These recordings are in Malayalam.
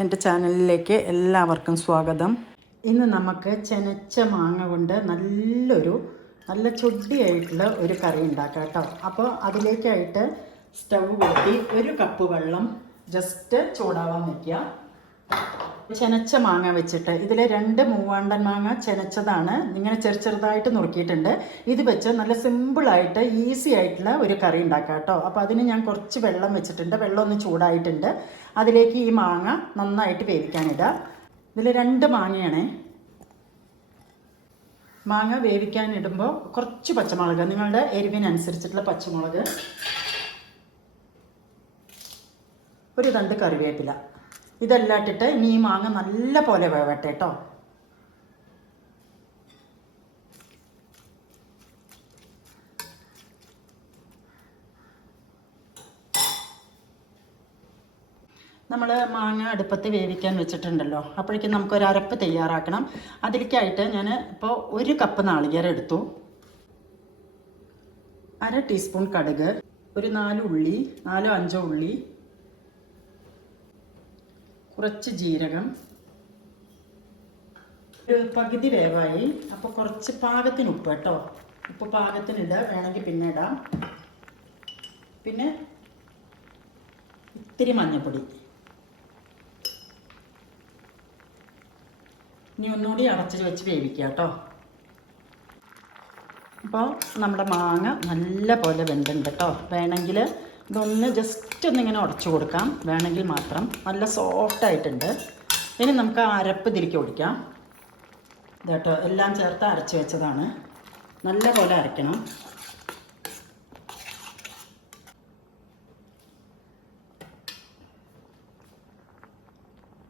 എൻ്റെ ചാനലിലേക്ക് എല്ലാവർക്കും സ്വാഗതം. ഇന്ന് നമുക്ക് ചെനച്ച മാങ്ങ കൊണ്ട് നല്ല ചൊടിയായിട്ടുള്ള ഒരു കറി ഉണ്ടാക്കാം കേട്ടോ. അപ്പോൾ അതിലേക്കായിട്ട് സ്റ്റൗ കൂട്ടി 1 കപ്പ് വെള്ളം ജസ്റ്റ് ചൂടാവാൻ വയ്ക്കുക. ചെനച്ച മാങ്ങ വെച്ചിട്ട് ഇതിൽ 2 മൂവാണ്ടൻ മാങ്ങ ചെനച്ചതാണ്, ഇങ്ങനെ ചെറുതായിട്ട് നുറുക്കിയിട്ടുണ്ട്. ഇത് വെച്ച് നല്ല സിമ്പിളായിട്ട് ഈസി ആയിട്ടുള്ള ഒരു കറി ഉണ്ടാക്കാം കേട്ടോ. അപ്പോൾ അതിന് ഞാൻ കുറച്ച് വെള്ളം വെച്ചിട്ടുണ്ട്. വെള്ളം ഒന്ന് ചൂടായിട്ടുണ്ട്. അതിലേക്ക് ഈ മാങ്ങ നന്നായിട്ട് വേവിക്കാനിടുക. ഇതിൽ 2 മാങ്ങയാണേ. മാങ്ങ വേവിക്കാനിടുമ്പോൾ കുറച്ച് പച്ചമുളക്, നിങ്ങളുടെ എരിവിനനുസരിച്ചിട്ടുള്ള പച്ചമുളക്, 1 തണ്ട് കറിവേപ്പില, ഇതെല്ലാം ഇട്ടിട്ട് ഇനി ഈ മാങ്ങ നല്ല പോലെ വേവട്ടെ കേട്ടോ. നമ്മൾ മാങ്ങ അടുപ്പത്ത് വേവിക്കാൻ വെച്ചിട്ടുണ്ടല്ലോ. അപ്പോഴേക്കും നമുക്കൊരു അരപ്പ് തയ്യാറാക്കണം. അതിലേക്കായിട്ട് ഞാൻ ഇപ്പോൾ 1 കപ്പ് നാളികേരം എടുത്തു, 1/2 ടീസ്പൂൺ കടുക്, ഒരു 4-5 ഉള്ളി, കുറച്ച് ജീരകം, ഒരു പകുതി വേവായി. അപ്പോൾ കുറച്ച് പാകത്തിന് ഉപ്പ് കേട്ടോ. ഉപ്പ് പാകത്തിനിടുക, വേണമെങ്കിൽ പിന്നെ ഇടാം. പിന്നെ ഇത്തിരി മഞ്ഞൾപ്പൊടി. ഇനി ഒന്നുകൂടി അടച്ച് വെച്ച് വേവിക്കുക കേട്ടോ. അപ്പോൾ നമ്മുടെ മാങ്ങ നല്ല പോലെ വെന്തുണ്ട് കേട്ടോ. വേണമെങ്കിൽ ഇതൊന്ന് ജസ്റ്റ് ഒന്നിങ്ങനെ ഉടച്ചു കൊടുക്കാം, വേണമെങ്കിൽ മാത്രം. നല്ല സോഫ്റ്റായിട്ടുണ്ട്. ഇനി നമുക്ക് ആ അരപ്പ് തിരികെ ഒഴിക്കാം. ഇതേട്ടോ, എല്ലാം ചേർത്ത് അരച്ച് വെച്ചതാണ്. നല്ല പോലെ അരയ്ക്കണം.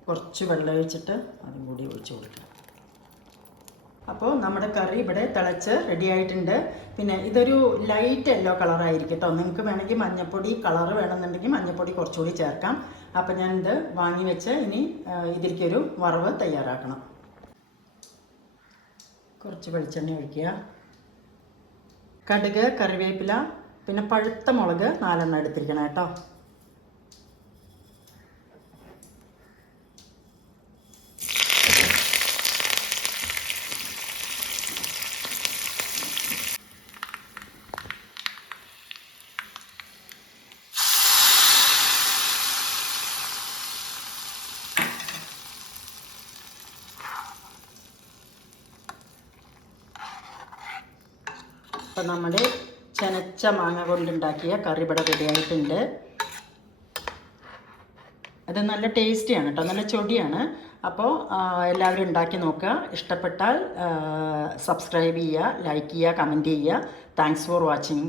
കുറച്ച് വെള്ളം ഒഴിച്ചിട്ട് അതും കൂടി ഒഴിച്ച് കൊടുക്കാം. അപ്പോൾ നമ്മുടെ കറി ഇവിടെ തിളച്ച് റെഡി ആയിട്ടുണ്ട്. പിന്നെ ഇതൊരു ലൈറ്റ് യെല്ലോ കളറായിരിക്കും കേട്ടോ. നിങ്ങൾക്ക് വേണമെങ്കിൽ മഞ്ഞൾപ്പൊടി കളറ് വേണമെന്നുണ്ടെങ്കിൽ മഞ്ഞൾപ്പൊടി കുറച്ചുകൂടി ചേർക്കാം. അപ്പോൾ ഞാനിത് വാങ്ങി വെച്ച് ഇനി ഇതിലേക്കൊരു വറവ് തയ്യാറാക്കണം. കുറച്ച് വെളിച്ചെണ്ണ ഒഴിക്കുക, കടുക്, കറിവേപ്പില, പിന്നെ പഴുത്ത മുളക് 4 എടുത്തിരിക്കണം കേട്ടോ. അപ്പോൾ നമ്മുടെ ചെനച്ച മാങ്ങ കൊണ്ടുണ്ടാക്കിയ കറി ഇവിടെ റെഡിയായിട്ടുണ്ട്. അത് നല്ല ടേസ്റ്റിയാണ് കേട്ടോ, നല്ല ചൊടിയാണ്. അപ്പോൾ എല്ലാവരും ഉണ്ടാക്കി നോക്കുക. ഇഷ്ടപ്പെട്ടാൽ സബ്സ്ക്രൈബ് ചെയ്യുക, ലൈക്ക് ചെയ്യുക, കമൻറ്റ് ചെയ്യുക. Thanks for watching.